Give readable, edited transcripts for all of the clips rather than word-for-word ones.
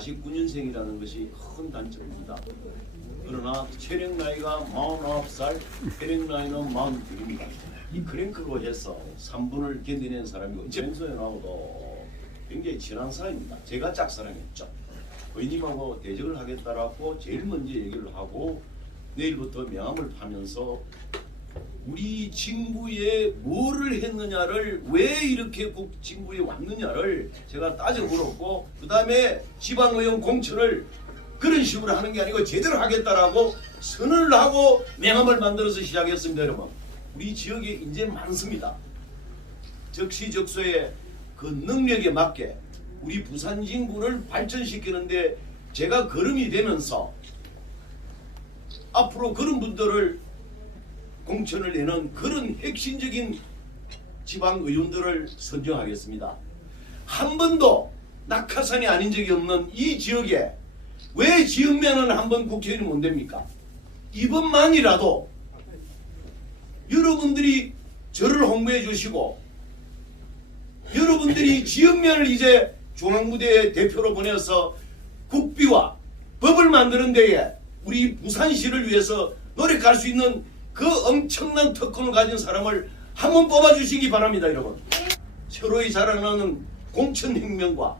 49년생이라는 것이 큰 단점입니다. 그러나 체력 나이가 49살, 혈액 나이는 42입니다. 이 크랭크로 해서 3분을 견디는 사람이고 정소연하고도 굉장히 친한 사이입니다. 제가 짝사랑했죠. 의님하고 대적을 하겠다라고 제일 먼저 얘기를 하고 내일부터 명함을 파면서 우리 친구에 뭐를 했느냐를 왜 이렇게 친구에 왔느냐를 제가 따져 물었고 그 다음에 지방의원 공천을 그런 식으로 하는 게 아니고 제대로 하겠다라고 선언을 하고 명함을 만들어서 시작했습니다. 여러분 우리 지역에 이제 많습니다. 적시적소의 그 능력에 맞게 우리 부산 진구를 발전시키는데 제가 거름이 되면서 앞으로 그런 분들을 공천을 내는 그런 핵심적인 지방의원들을 선정하겠습니다. 한 번도 낙하산이 아닌 적이 없는 이 지역에 왜 지역면은 한 번 국회의원이 못 됩니까? 이번만이라도 여러분들이 저를 홍보해 주시고 여러분들이 지역면을 이제 중앙부대의 대표로 보내서 국비와 법을 만드는 데에 우리 부산시를 위해서 노력할 수 있는 그 엄청난 특권을 가진 사람을 한번 뽑아주시기 바랍니다. 여러분 서로의 자라나는 공천혁명과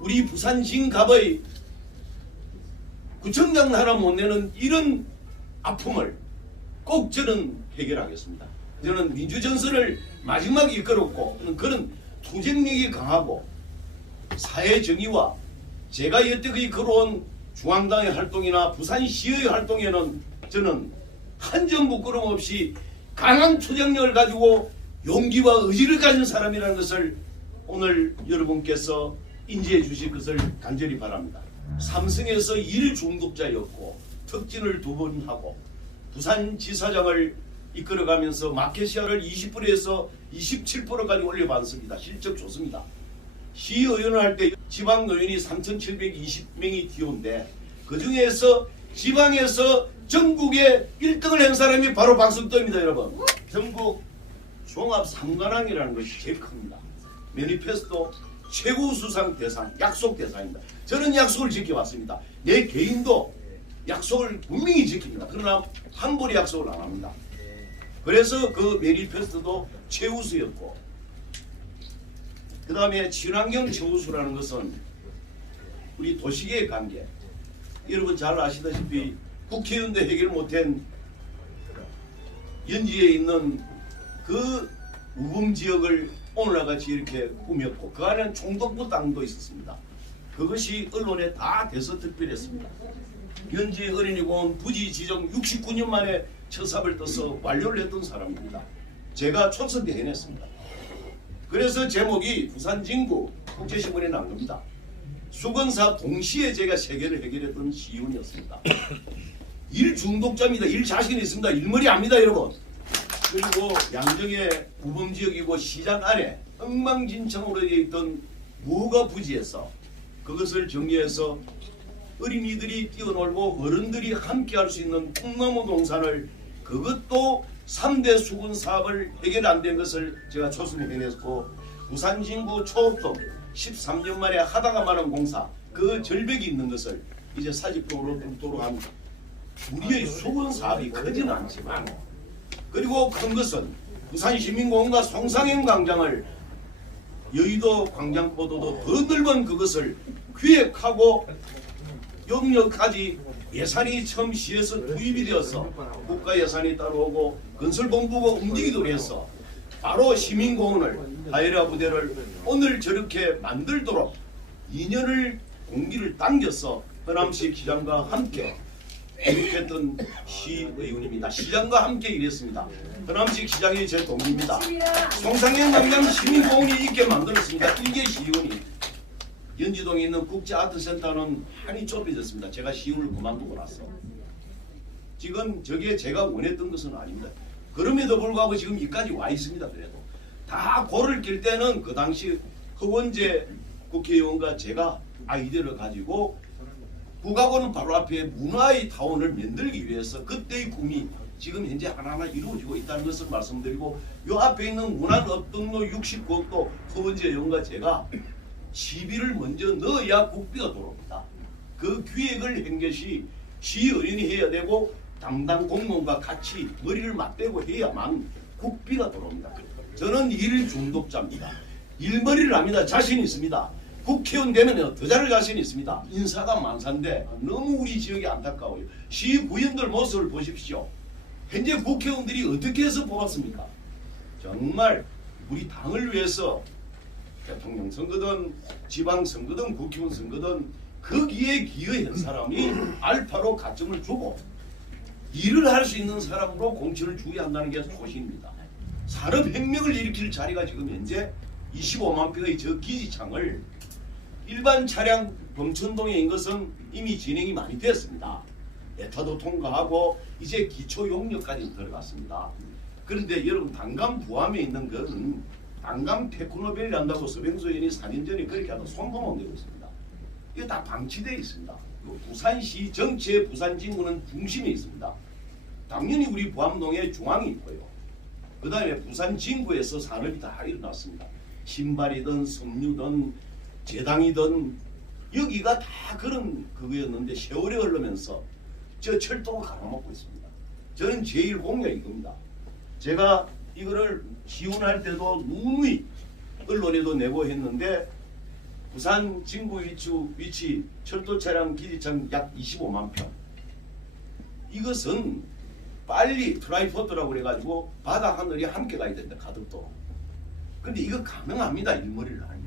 우리 부산 진갑의 구청장 하나 못 내는 이런 아픔을 꼭 저는 해결하겠습니다. 저는 민주전선을 마지막에 이끌었고 그런 투쟁력이 강하고 사회정의와 제가 여태까지 이끌어온 중앙당의 활동이나 부산시의 활동에는 저는 한 점 부끄럼 없이 강한 투쟁력을 가지고 용기와 의지를 가진 사람이라는 것을 오늘 여러분께서 인지해 주실 것을 간절히 바랍니다. 삼성에서 1중독자였고 특진을 2번 하고 부산지사장을 이끌어가면서 마켓시아를 20%에서 27%까지 올려봤습니다. 실적 좋습니다. 시의원을 할 때 지방의원이 3,720명이 뛰어온데 그 중에서 지방에서 전국에 1등을 한 사람이 바로 박성도입니다. 여러분 전국 종합 3관왕이라는 것이 제일 큽니다. 매니페스토 최고 수상 대상 약속 대상입니다. 저는 약속을 지켜왔습니다. 내 개인도 약속을 분명히 지킵니다. 그러나 함부로 약속을 안 합니다. 그래서 그 매니페스토도 최우수였고 그 다음에 친환경 최우수라는 것은 우리 도시계획 관계 여러분 잘 아시다시피 국회의원도 해결 못한 연지에 있는 그 우범지역을 오늘날 같이 이렇게 꾸몄고 그 안에는 총독부 땅도 있었습니다. 그것이 언론에 다 대서특필했습니다. 연지의 어린이공원 부지 지정 69년 만에 처삽을 떠서 완료를 했던 사람입니다. 제가 초선대 해냈습니다. 그래서 제목이 부산 진구 국제신문에 난 겁니다. 수건사 동시에 제가 3개를 해결했던 시의원이었습니다. 일 중독자입니다. 일 자신 있습니다. 일머리 압니다 여러분. 그리고 양정의 우범지역이고 시장 안에 엉망진창으로 되어 있던 무허가 부지에서 그것을 정리해서 어린이들이 뛰어놀고 어른들이 함께 할 수 있는 통나무 동산을 그것도 3대 수군 사업을 해결 안 된 것을 제가 초선해냈고 부산 진구 초업동 13년 만에 하다가 말한 공사 그 절벽이 있는 것을 이제 사직동으로 뚫도록 한 우리의 수군 사업이 크지는 않지만 그리고 큰 것은 부산시민공원과 송상현 광장을 여의도 광장보다도 더 넓은 그것을 기획하고 용역까지 예산이 처음 시에서 투입이 되어서 국가 예산이 따라오고 건설본부가 움직이도록 해서 바로 시민공원을 다이라 부대를 오늘 저렇게 만들도록 2년을 공기를 당겨서 허남식 시장과 함께 일했던 시의원입니다. 시장과 함께 일했습니다. 허남식 시장이 제 동기입니다. 송상현 광장 시민공원이 있게 만들었습니다. 1개 시의원이 연지동에 있는 국제아트센터는 한이 좁혀졌습니다. 제가 시의원을 그만두고 나서 지금 저게 제가 원했던 것은 아닙니다. 그럼에도 불구하고 지금 여기까지 와 있습니다. 그래도 다 골을 낄 때는 그 당시 허원재 국회의원과 제가 아이디어를 가지고 국가고는 바로 앞에 문화의 타운을 만들기 위해서 그때의 꿈이 지금 현재 하나하나 이루어지고 있다는 것을 말씀드리고 요 앞에 있는 문화업등로 69억도 허원재 의원과 제가 시비를 먼저 넣어야 국비가 돌아옵니다. 그 기획을 한 것이 시의원이 해야 되고 담당 공무원과 같이 머리를 맞대고 해야만 국비가 돌아옵니다. 저는 일 중독자입니다. 일머리를 합니다. 자신 있습니다. 국회의원 되면 더 잘할 자신 있습니다. 인사가 만사인데 너무 우리 지역이 안타까워요. 시구의원들 모습을 보십시오. 현재 국회의원들이 어떻게 해서 뽑았습니까? 정말 우리 당을 위해서 대통령 선거든 지방선거든 국회의원 선거든 거기에 기여한 사람이 알파로 가점을 주고 일을 할 수 있는 사람으로 공천을 주어야 한다는 게 소신입니다. 산업혁명을 일으킬 자리가 지금 현재 25만 평의 저 기지창을 일반 차량 범천동에 있는 것은 이미 진행이 많이 됐습니다. 에타도 통과하고 이제 기초 용역까지 들어갔습니다. 그런데 여러분 단감 부암에 있는 것은 단감 테크노밸리 한다고 서병수 의원이 4년 전에 그렇게 하다 손보만 내고 있습니다. 이거 다 방치되어 있습니다. 부산시 전체 부산 진구는 중심에 있습니다. 당연히 우리 부암동에 중앙이 있고요. 그 다음에 부산 진구에서 산업이 다 일어났습니다. 신발이든 섬유든 제당이든 여기가 다 그런 그거였는데 세월이 흐르면서 저 철도가 갈아먹고 있습니다. 저는 제일 공약이 겁니다. 제가 이거를 지원할 때도 누누이 언론에도 내고 했는데 부산 진구 위치 철도 차량 기지창 약 25만 평. 이것은 빨리 트라이포드라고 그래가지고 바다 하늘이 함께 가야 된다. 가덕도. 근데 이거 가능합니다. 일머리를 하면.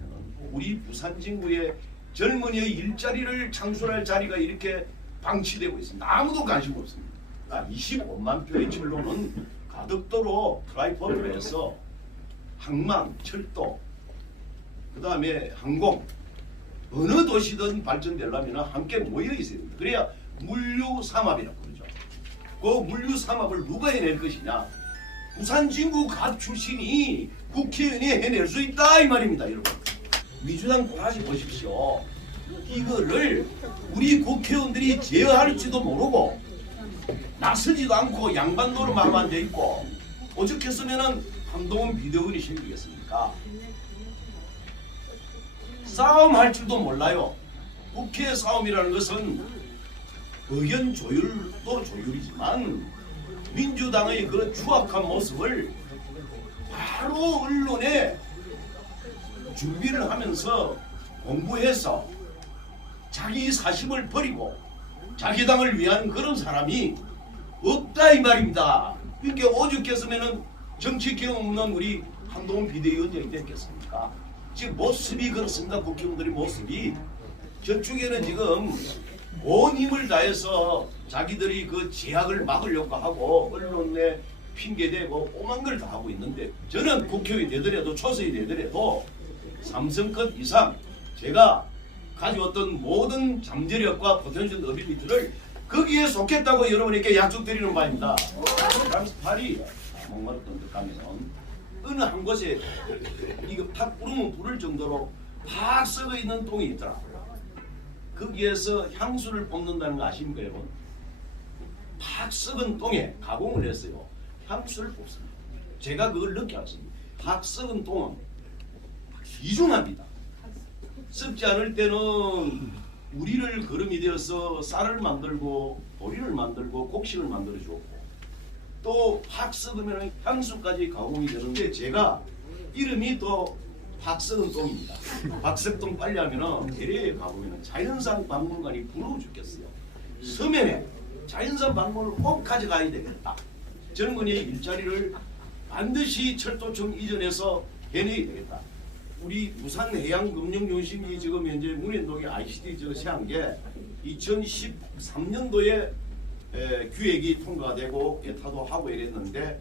우리 부산 진구의 젊은이의 일자리를 창출할 자리가 이렇게 방치되고 있습니다. 아무도 관심 없습니다. 25만 평의 철로는 가덕도로 트라이포드로 해서 항만, 철도, 그 다음에 항공 어느 도시든 발전되려면 함께 모여 있어야 됩니다. 그래야 물류 삼합이라고 그러죠. 그 물류 삼합을 누가 해낼 것이냐? 부산 진구 갑 출신이 국회의원이 해낼 수 있다 이 말입니다, 여러분. 민주당 다시 보십시오. 이거를 우리 국회의원들이 제어할지도 모르고 나서지도 않고 양반도로만 앉아 있고 오죽했으면은 한동훈 비대위원이 생기겠습니까? 싸움할 줄도 몰라요. 국회 싸움이라는 것은 의견 조율도 조율이지만 민주당의 그런 추악한 모습을 바로 언론에 준비를 하면서 공부해서 자기 사심을 버리고 자기 당을 위한 그런 사람이 없다 이 말입니다. 이렇게 오죽했으면은 정치 경험 없는 우리 한동훈 비대위원장이 됐겠습니까? 지금 모습이 그렇습니다. 국회의원들의 모습이 저쪽에는 지금 온 힘을 다해서 자기들이 그 제약을 막으려고 하고 언론에 핑계대고 오만 걸 다 하고 있는데 저는 국회의원이 되더라도 초선이 되더라도 삼성급 이상 제가 가져왔던 모든 잠재력과 포텐셜 어빌리티를 거기에 속했다고 여러분에게 약속드리는 바입니다. 프랑스 파리 목마르던 듯 가면 어느 한 곳에 이거 탁 부르면 부를 정도로 팍 썩어 있는 똥이 있더라. 거기에서 향수를 뽑는다는 거 아십니까 여러분? 팍 썩은 똥에 가공을 했어요. 향수를 뽑습니다. 제가 그걸 느껴왔습니다. 팍 썩은 똥은 귀중합니다. 썩지 않을 때는 우리를 거름이 되어서 쌀을 만들고 보리를 만들고 곡식을 만들어 주었고 또 팍 썩으면 향수까지 가공이 되는데 제가 이름이 또 팍 썩은 똥입니다. 박석동 빨리 하면은 대래에 가보면 자연산 박물관이 부러워 죽겠어요. 서면에 자연산 박물을 꼭 가져가야 되겠다. 젊은이의 일자리를 반드시 철도청 이전해서 해내야 되겠다. 우리 부산 해양금융중심이 지금 현재 문현동에 ICT 세한 게 2013년도에 기획이 통과되고 예타도 하고 이랬는데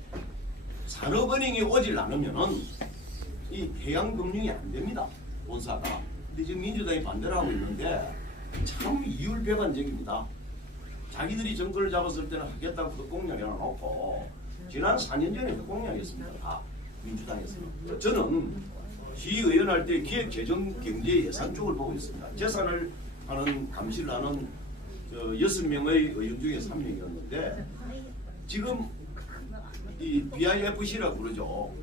산업은행이 오질 않으면은 이 해양금융이 안 됩니다. 본사가. 근데 지금 민주당이 반대를 하고 있는데 참 이율배반적입니다. 자기들이 정권을 잡았을 때는 하겠다고 헛공약 해놓고 지난 4년 전에 헛공약이었습니다. 다 민주당에서는. 저는 시의원 할 때 기획재정경제 예산 쪽을 보고 있습니다. 재산을 하는 감시를 하는 6명의 의원 중에 3명이었는데 지금 이 BIFC라고 그러죠.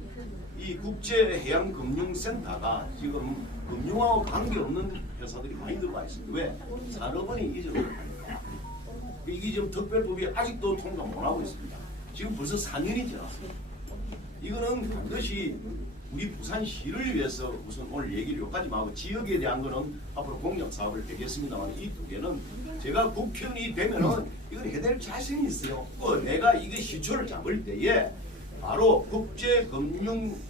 이 이 국제해양금융센터가 지금 금융하고 관계없는 회사들이 많이 들어와 있습니다. 왜? 산업은이 이전을 합니다. 이게 지금 특별법이 아직도 통과 못하고 있습니다. 지금 벌써 4년이 지났습니다. 이거는 반드시 우리 부산시를 위해서 우선 오늘 얘기를 여기까지 하고 지역에 대한 거는 앞으로 공약 사업을 되겠습니다만 이 두 개는 제가 국회의원이 되면은 이건 해낼 자신이 있어요. 내가 이게 시초를 잡을 때에 바로 국제금융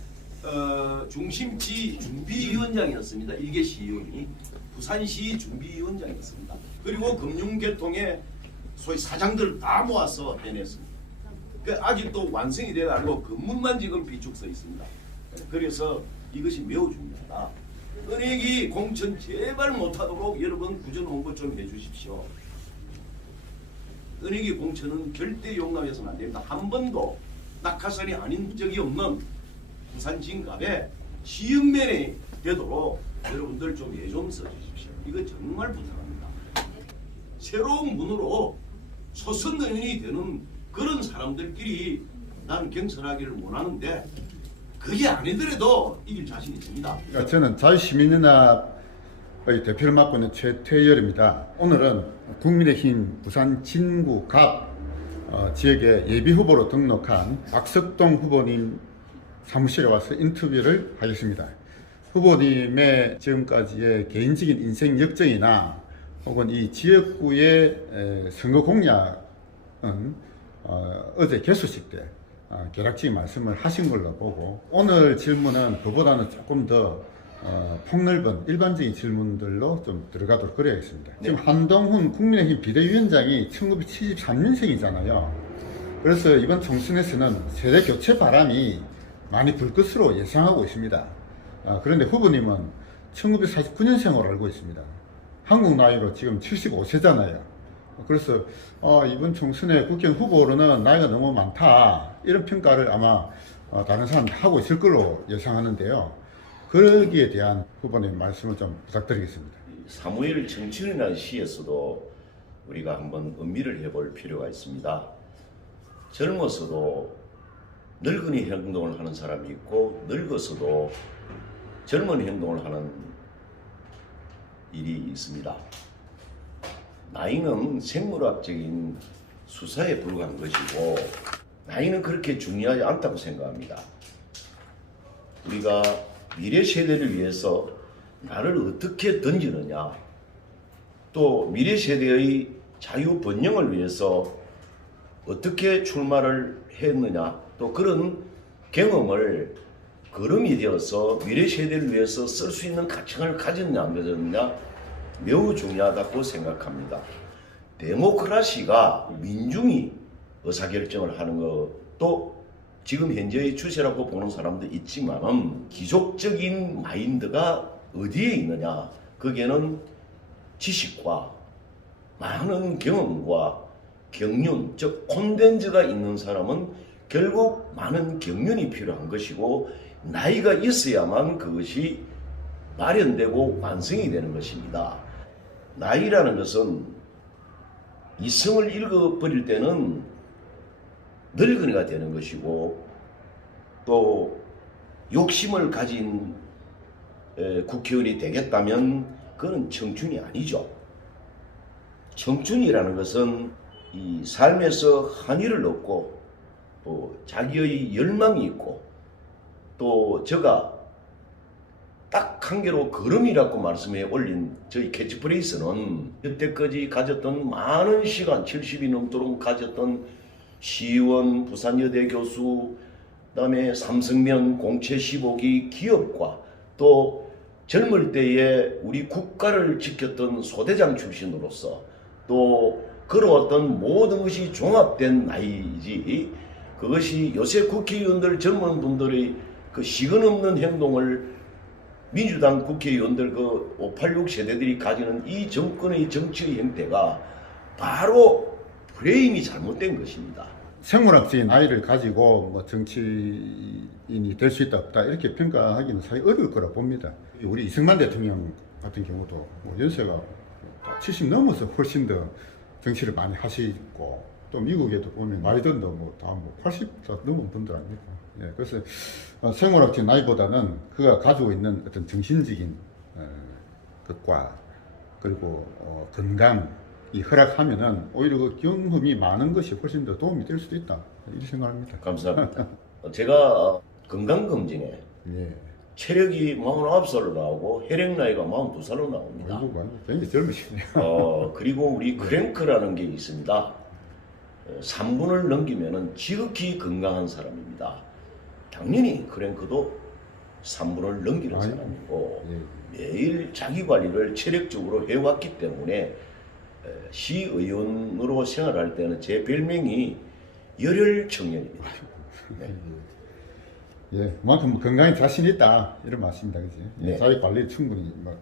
중심지 준비위원장이었습니다. 일개시 의원이 부산시 준비위원장이었습니다. 그리고 금융계통의 소위 사장들 다 모아서 해냈습니다. 아직도 완성이 돼가지고 건물만 지금 비축서 있습니다. 그래서 이것이 매우 중요하다. 은행이 공천 제발 못하도록 여러분 구전 홍보 좀 해주십시오. 은행이 공천은 절대 용납해서는 안 됩니다. 한 번도 낙하산이 아닌 적이 없는 부산 진갑에 시흥면에 되도록 여러분들 좀 예 좀 써주십시오. 이거 정말 부탁합니다. 새로운 문으로 초선의원이 되는 그런 사람들끼리 나는 경선하기를 원하는데 그게 아니더라도 이길 자신이 있습니다. 저는 자유시민연합의 대표를 맡고 있는 최태열입니다. 오늘은 국민의힘 부산 진구 갑 지역의 예비후보로 등록한 박석동 후보님 사무실에 와서 인터뷰를 하겠습니다. 후보님의 지금까지의 개인적인 인생 역정이나 혹은 이 지역구의 선거 공약은 어제 개소식 때 개략적인 말씀을 하신 걸로 보고 오늘 질문은 그보다는 조금 더 폭넓은 일반적인 질문들로 좀 들어가도록 그래야겠습니다. 네. 지금 한동훈 국민의힘 비대위원장이 1973년생이잖아요. 그래서 이번 총선에서는 세대 교체 바람이 많이 불 것으로 예상하고 있습니다. 그런데 후보님은 1949년생으로 알고 있습니다. 한국 나이로 지금 75세잖아요. 그래서 이번 총선에 국회의원 후보로는 나이가 너무 많다 이런 평가를 아마 다른 사람들 하고 있을 걸로 예상하는데요. 거기에 대한 후보님 말씀을 좀 부탁드리겠습니다. 사무엘 청춘이라는 시에서도 우리가 한번 음미를 해볼 필요가 있습니다. 젊어서도 늙은이 행동을 하는 사람이 있고 늙어서도 젊은 행동을 하는 일이 있습니다. 나이는 생물학적인 수사에 불과한 것이고 나이는 그렇게 중요하지 않다고 생각합니다. 우리가 미래 세대를 위해서 나를 어떻게 던지느냐, 또 미래 세대의 자유 번영을 위해서 어떻게 출마를 했느냐, 또 그런 경험을 걸음이 되어서 미래 세대를 위해서 쓸 수 있는 가치관을 가졌냐 안 가졌느냐 매우 중요하다고 생각합니다. 데모크라시가 민중이 의사결정을 하는 것도 지금 현재의 추세라고 보는 사람도 있지만은 기족적인 마인드가 어디에 있느냐, 거기에는 지식과 많은 경험과 경륜, 즉 콘덴즈가 있는 사람은 결국 많은 경륜이 필요한 것이고 나이가 있어야만 그것이 마련되고 완성이 되는 것입니다. 나이라는 것은 이성을 읽어버릴 때는 늙은이가 되는 것이고 또 욕심을 가진 국회의원이 되겠다면 그건 청춘이 아니죠. 청춘이라는 것은 이 삶에서 한의를 얻고 또 자기의 열망이 있고 또 제가 딱 한 개로 걸음이라고 말씀해 올린 저희 캐치프레이스는 여태까지 가졌던 많은 시간 70이 넘도록 가졌던 시의원, 부산여대 교수, 그다음에 삼성면 공채 15기 기업과 또 젊을 때에 우리 국가를 지켰던 소대장 출신으로서 또 걸어왔던 모든 것이 종합된 나이지 그것이 요새 국회의원들 젊은 분들의 그 시근 없는 행동을 민주당 국회의원들 그 586 세대들이 가지는 이 정권의 정치의 형태가 바로 프레임이 잘못된 것입니다. 생물학적인 나이를 가지고 뭐 정치인이 될 수 있다 없다 이렇게 평가하기는 사실 어려울 거라 봅니다. 우리 이승만 대통령 같은 경우도 뭐 연세가 70 넘어서 훨씬 더 정치를 많이 하시고 또 미국에도 보면 바이든도 뭐 다 80 넘은 분들 아닙니까? 예, 그래서 생물학적 나이보다는 그가 가지고 있는 어떤 정신적인 것과 그리고 건강이 허락하면은 오히려 그 경험이 많은 것이 훨씬 더 도움이 될 수도 있다 이렇게 생각합니다. 감사합니다. 제가 건강검진에 예. 체력이 49살로 나오고 혈액 나이가 42살로 나옵니다. 아이고, 굉장히 젊으시네요. 그리고 우리 크랭크라는 게 있습니다. 3분을 넘기면은 지극히 건강한 사람입니다. 당연히 크랭크도 3분을 넘기는 아이고. 사람이고 예. 매일 자기 관리를 체력적으로 해왔기 때문에 시의원으로 생활할 때는 제 별명이 열혈 청년입니다. 네. 예, 그만큼 건강에 자신 있다 이런 말씀입니다, 그지? 예, 네. 자기 관리 충분히 막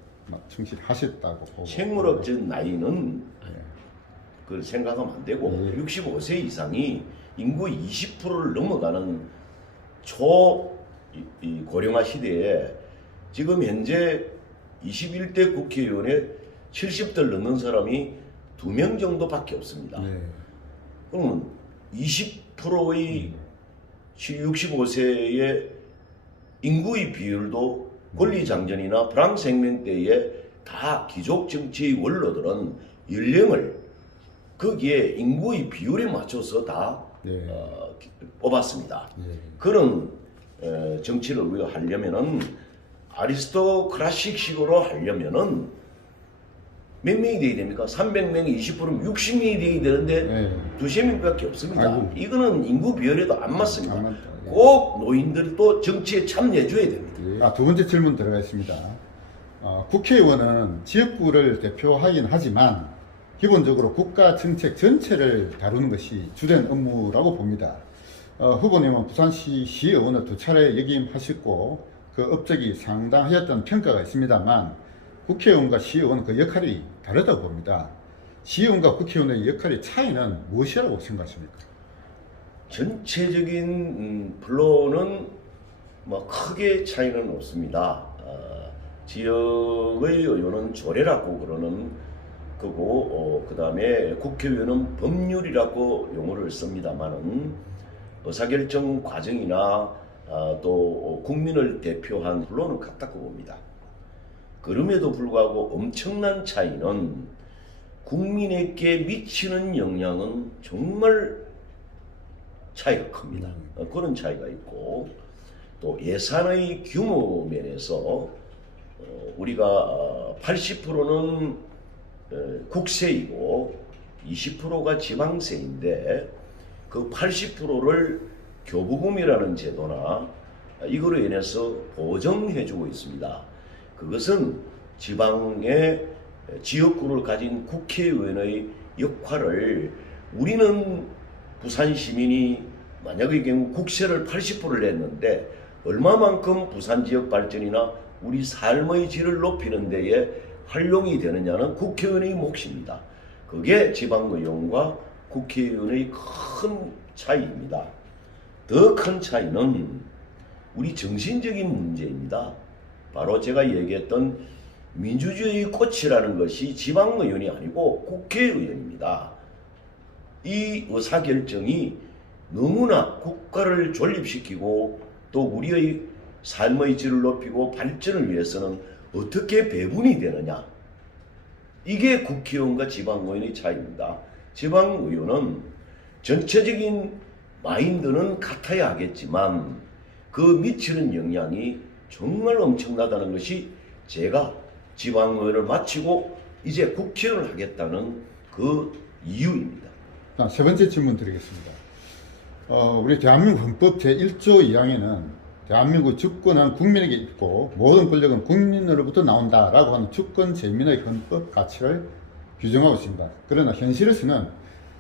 충실하셨다고 보고. 생물학적 나이는 예. 그 생각하면 안 되고 65세 이상이 인구 20%를 넘어가는 이 고령화 시대에 지금 현재 21대 국회의원에 70대를 넘는 사람이 2명 정도밖에 없습니다. 예. 그러면 20%의 65세의 인구의 비율도 권리장전이나 프랑스 혁명 때에 다 기족 정치의 원로들은 연령을 거기에 인구의 비율에 맞춰서 다 예. 뽑았습니다. 예. 그런 정치를 우리가 하려면은 아리스토크라식식으로 하려면은 몇 명이 돼야 됩니까? 300명이 20%면 60명이 돼야 되는데 네. 두세 명밖에 없습니다. 아이고. 이거는 인구 비율에도 안 맞습니다. 안 맞다. 예. 꼭 노인들도 정치에 참여해줘야 됩니다. 두 번째 질문 들어가겠습니다. 국회의원은 지역구를 대표하긴 하지만 기본적으로 국가 정책 전체를 다루는 것이 주된 업무라고 봅니다. 후보님은 부산시 시의원을 2차례 역임하셨고 그 업적이 상당하였던 평가가 있습니다만 국회의원과 시의원은 그 역할이 다르다고 봅니다. 시의원과 국회의원의 역할의 차이는 무엇이라고 생각하십니까? 전체적인 플로는 뭐 크게 차이는 없습니다. 지역의 의원은 조례라고 그러는 거고 그 다음에 국회의원은 법률이라고 용어를 씁니다만은 의사결정 과정이나 또 국민을 대표한 플로는 같다고 봅니다. 그럼에도 불구하고 엄청난 차이는 국민에게 미치는 영향은 정말 차이가 큽니다. 그런 차이가 있고 또 예산의 규모 면에서 우리가 80%는 국세이고 20%가 지방세인데 그 80%를 교부금이라는 제도나 이거로 인해서 보정해주고 있습니다. 그것은 지방의 지역구를 가진 국회의원의 역할을 우리는 부산 시민이 만약의 경우 국세를 80%를 냈는데 얼마만큼 부산 지역 발전이나 우리 삶의 질을 높이는 데에 활용이 되느냐는 국회의원의 몫입니다. 그게 지방의원과 국회의원의 큰 차이입니다. 더 큰 차이는 우리 정신적인 문제입니다. 바로 제가 얘기했던 민주주의의 꽃이라는 것이 지방의원이 아니고 국회의원입니다. 이 의사결정이 너무나 국가를 존립시키고 또 우리의 삶의 질을 높이고 발전을 위해서는 어떻게 배분이 되느냐. 이게 국회의원과 지방의원의 차이입니다. 지방의원은 전체적인 마인드는 같아야 하겠지만 그 미치는 영향이 정말 엄청나다는 것이 제가 지방의원을 마치고 이제 국회의원을 하겠다는 그 이유입니다. 세 번째 질문 드리겠습니다. 우리 대한민국 헌법 제1조 2항에는 대한민국 주권은 국민에게 있고 모든 권력은 국민으로부터 나온다라고 하는 주권 재민의 헌법 가치를 규정하고 있습니다. 그러나 현실에서는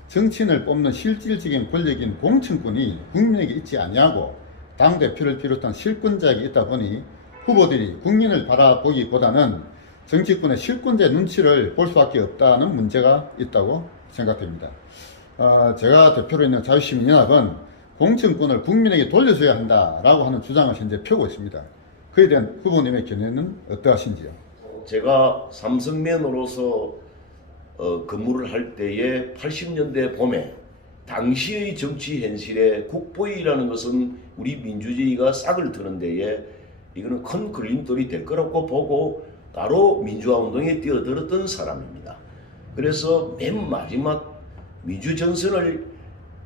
정치인을 뽑는 실질적인 권력인 공천권이 국민에게 있지 아니하고 당대표를 비롯한 실권자에게 있다 보니 후보들이 국민을 바라보기보다는 정치권의 실권자의 눈치를 볼 수밖에 없다는 문제가 있다고 생각됩니다. 제가 대표로 있는 자유시민연합은 공천권을 국민에게 돌려줘야 한다라고 하는 주장을 현재 펴고 있습니다. 그에 대한 후보님의 견해는 어떠하신지요? 제가 삼성맨으로서 근무를 할 때에 80년대 봄에 당시의 정치 현실에 국보위라는 것은 우리 민주주의가 싹을 트는 데에 이거는 큰 걸림돌이 될 거라고 보고 따로 민주화 운동에 뛰어들었던 사람입니다. 그래서 맨 마지막 민주전선을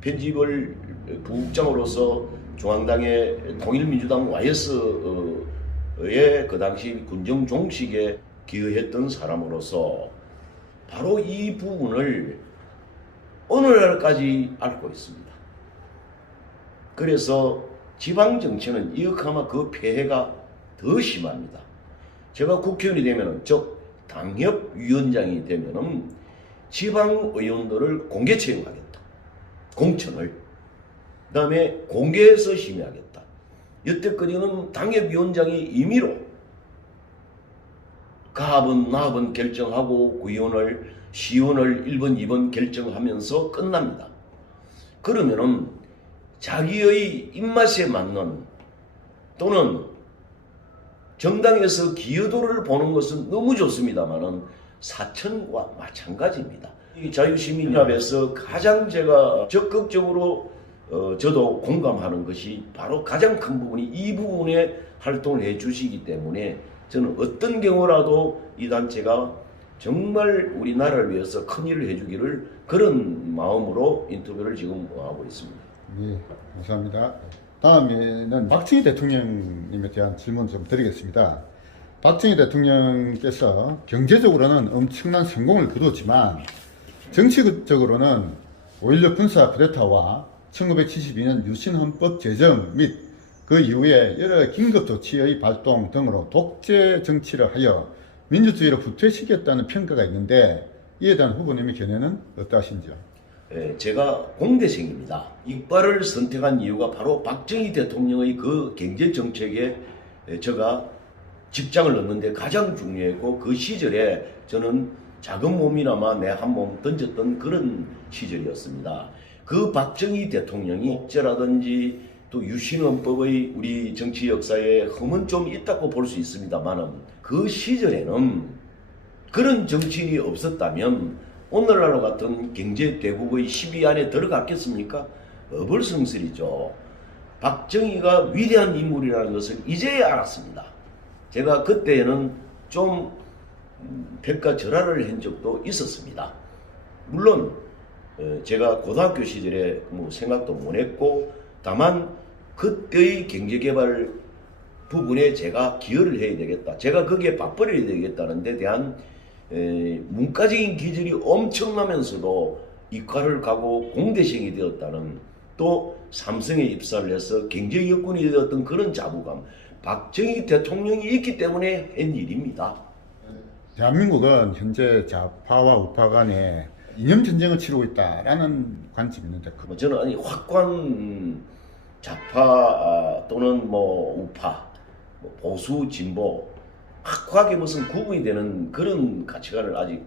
편집을 부국장으로서 중앙당의 통일민주당 YS의 그 당시 군정종식에 기여했던 사람으로서 바로 이 부분을 오늘날까지 앓고 있습니다. 그래서 지방정치는 이렇게하면 그 폐해가 더 심합니다. 제가 국회의원이 되면은, 즉 당협위원장이 되면은 지방의원들을 공개 채용하겠다. 공천을. 그 다음에 공개해서 심의하겠다. 여태까지는 당협위원장이 임의로 가합은 나합은 결정하고 구의원을 시의원을 1번 2번 결정하면서 끝납니다. 그러면은 자기의 입맛에 맞는 또는 정당에서 기여도를 보는 것은 너무 좋습니다만은 사천과 마찬가지입니다. 이 자유시민연합에서 가장 제가 적극적으로 저도 공감하는 것이 바로 가장 큰 부분이 이 부분에 활동을 해 주시기 때문에 저는 어떤 경우라도 이 단체가 정말 우리나라를 위해서 큰 일을 해주기를 그런 마음으로 인터뷰를 지금 하고 있습니다. 네, 감사합니다. 다음에는 박정희 대통령님에 대한 질문 좀 드리겠습니다. 박정희 대통령께서 경제적으로는 엄청난 성공을 거두었지만 정치적으로는 5.16 군사 쿠데타와 1972년 유신헌법 제정 및 그 이후에 여러 긴급조치의 발동 등으로 독재 정치를 하여 민주주의를 후퇴시켰다는 평가가 있는데 이에 대한 후보님의 견해는 어떠하신지요? 제가 공대생입니다. 이과를 선택한 이유가 바로 박정희 대통령의 그 경제정책에 제가 직장을 넣는데 가장 중요했고 그 시절에 저는 작은 몸이나마 내 한 몸 던졌던 그런 시절이었습니다. 그 박정희 대통령이 독재라든지 또 유신헌법의 우리 정치 역사에 흠은 좀 있다고 볼 수 있습니다만은 그 시절에는 그런 정치인이 없었다면 오늘날과 같은 경제대국의 10위 안에 들어갔겠습니까? 어불성설이죠. 박정희가 위대한 인물이라는 것을 이제야 알았습니다. 제가 그때는 좀 평가절하를 한 적도 있었습니다. 물론 제가 고등학교 시절에 뭐 생각도 못했고 다만 그때의 경제개발 부분에 제가 기여를 해야 되겠다. 제가 거기에 밥벌이를 해야 되겠다는 데 대한 문과적인 기질이 엄청나면서도 이과를 가고 공대생이 되었다는 또 삼성에 입사를 해서 경제 여건이 되었던 그런 자부감. 박정희 대통령이 있기 때문에 한 일입니다. 대한민국은 현재 좌파와 우파 간에 이념 전쟁을 치르고 있다라는 관점이 있는데 저는 아니 확고한 좌파 또는 뭐 우파, 뭐 보수 진보 확고하게 무슨 구분이 되는 그런 가치관을 아직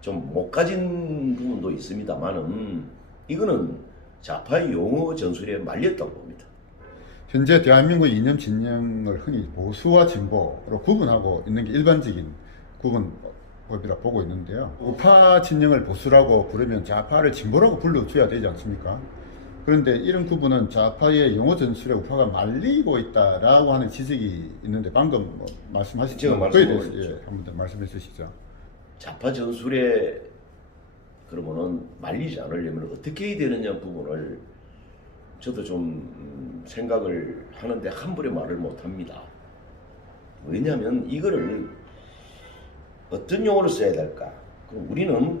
좀 못 가진 부분도 있습니다만은 이거는 좌파의 용어 전술에 말렸다고 봅니다. 현재 대한민국 이념 진영을 흔히 보수와 진보로 구분하고 있는 게 일반적인 구분법이라 보고 있는데요. 우파 진영을 보수라고 부르면 좌파를 진보라고 불러줘야 되지 않습니까? 그런데 이런 구분은 좌파의 용어 전술에 우파가 말리고 있다라고 하는 지적이 있는데 방금 뭐 말씀하셨죠? 그에 대해서 한번 더 말씀해 주시죠. 좌파 전술에 그러면은 말리지 않으려면 어떻게 해야 되느냐 부분을 저도 좀 생각을 하는데 함부로 말을 못합니다. 왜냐하면 이거를 어떤 용어를 써야 될까? 그럼 우리는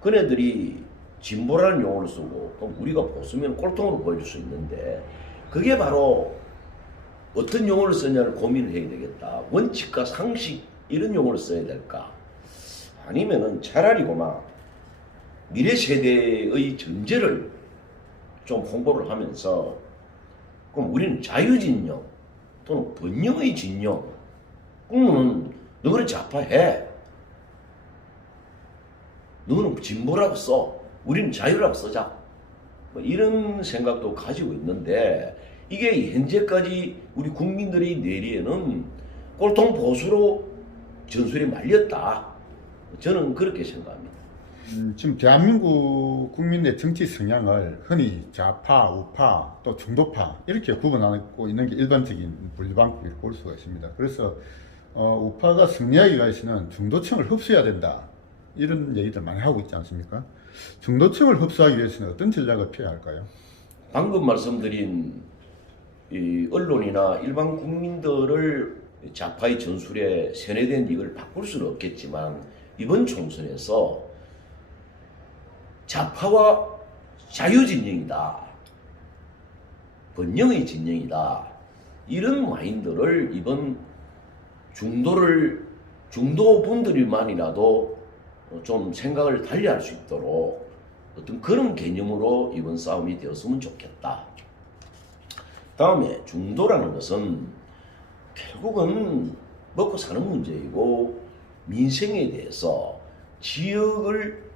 그네들이 진보라는 용어를 쓰고 그럼 우리가 보수면 꼴통으로 보여줄 수 있는데 그게 바로 어떤 용어를 쓰냐를 고민을 해야 되겠다. 원칙과 상식 이런 용어를 써야 될까? 아니면은 차라리 고마 미래 세대의 전제를 좀 홍보를 하면서 그럼 우리는 자유진영 또는 번영의 진영 그러면 너는 좌파해. 너는 진보라고 써. 우리는 자유라고 쓰자. 뭐 이런 생각도 가지고 있는데 이게 현재까지 우리 국민들의 뇌리에는 꼴통 보수로 전술이 말렸다. 저는 그렇게 생각합니다. 지금 대한민국 국민의 정치 성향을 흔히 좌파, 우파, 또 중도파 이렇게 구분하고 있는 게 일반적인 분류방법을 볼 수가 있습니다. 그래서 우파가 승리하기 위해서는 중도층을 흡수해야 된다 이런 얘기들 많이 하고 있지 않습니까? 중도층을 흡수하기 위해서는 어떤 전략을 펴야 할까요? 방금 말씀드린 이 언론이나 일반 국민들을 좌파의 전술에 세뇌된 이걸 바꿀 수는 없겠지만 이번 총선에서 좌파와 자유진영이다, 번영의 진영이다 이런 마인드를 이번 중도분들만이라도 좀 생각을 달리할 수 있도록 어떤 그런 개념으로 이번 싸움이 되었으면 좋겠다. 다음에 중도라는 것은 결국은 먹고 사는 문제이고 민생에 대해서 지역을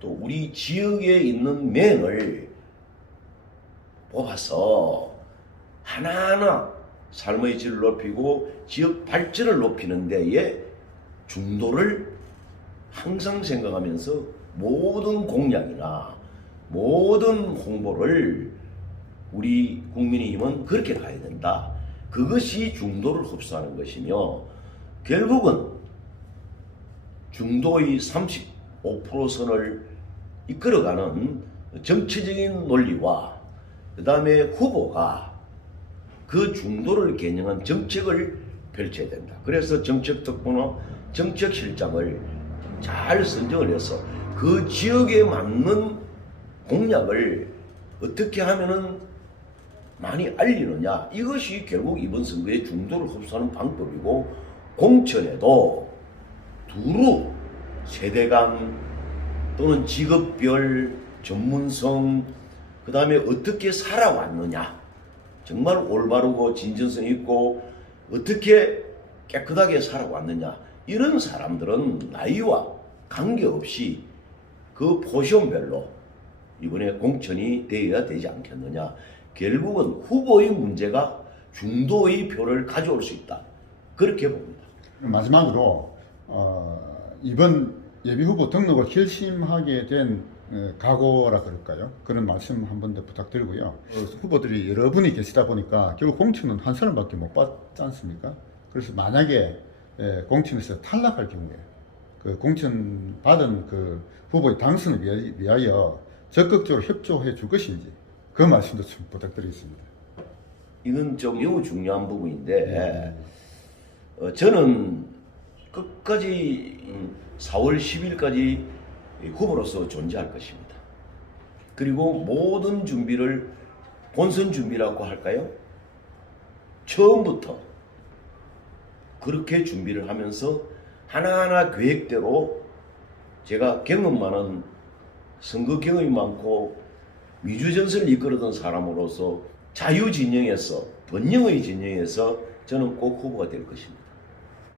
또 우리 지역에 있는 명을 뽑아서 하나하나 삶의 질을 높이고 지역 발전을 높이는 데에 중도를 항상 생각하면서 모든 공약이나 모든 홍보를 우리 국민의힘은 그렇게 가야 된다. 그것이 중도를 흡수하는 것이며 결국은 중도의 35%선을 이끌어가는 정치적인 논리와 그 다음에 후보가 그 중도를 겨냥한 정책을 펼쳐야 된다. 그래서 정책 특보나 정책 실장을 잘 선정을 해서 그 지역에 맞는 공약을 어떻게 하면은 많이 알리느냐, 이것이 결국 이번 선거의 중도를 흡수하는 방법이고, 공천에도 두루 세대감 또는 직업별 전문성, 그 다음에 어떻게 살아왔느냐, 정말 올바르고 진정성 있고 어떻게 깨끗하게 살아왔느냐, 이런 사람들은 나이와 관계없이 그 포지션별로 이번에 공천이 되어야 되지 않겠느냐. 결국은 후보의 문제가 중도의 표를 가져올 수 있다, 그렇게 봅니다. 마지막으로 이번 예비후보 등록을 결심하게 된 각오라 그럴까요? 그런 말씀 한 번 더 부탁드리고요. 후보들이 여러분이 계시다 보니까 결국 공천은 한 사람밖에 못 받지 않습니까? 그래서 만약에 공천에서 탈락할 경우에 그 공천 받은 그 후보의 당선을 위하여 적극적으로 협조해 줄 것인지 그 말씀도 좀 부탁드리겠습니다. 이건 좀 매우 중요한 부분인데 저는 끝까지 4월 10일까지 후보로서 존재할 것입니다. 그리고 모든 준비를 본선 준비라고 할까요? 처음부터 그렇게 준비를 하면서 하나하나 계획대로 제가 경험 많은 선거 경험이 많고 미주전선을 이끌었던 사람으로서 자유진영에서 번영의 진영에서 저는 꼭 후보가 될 것입니다.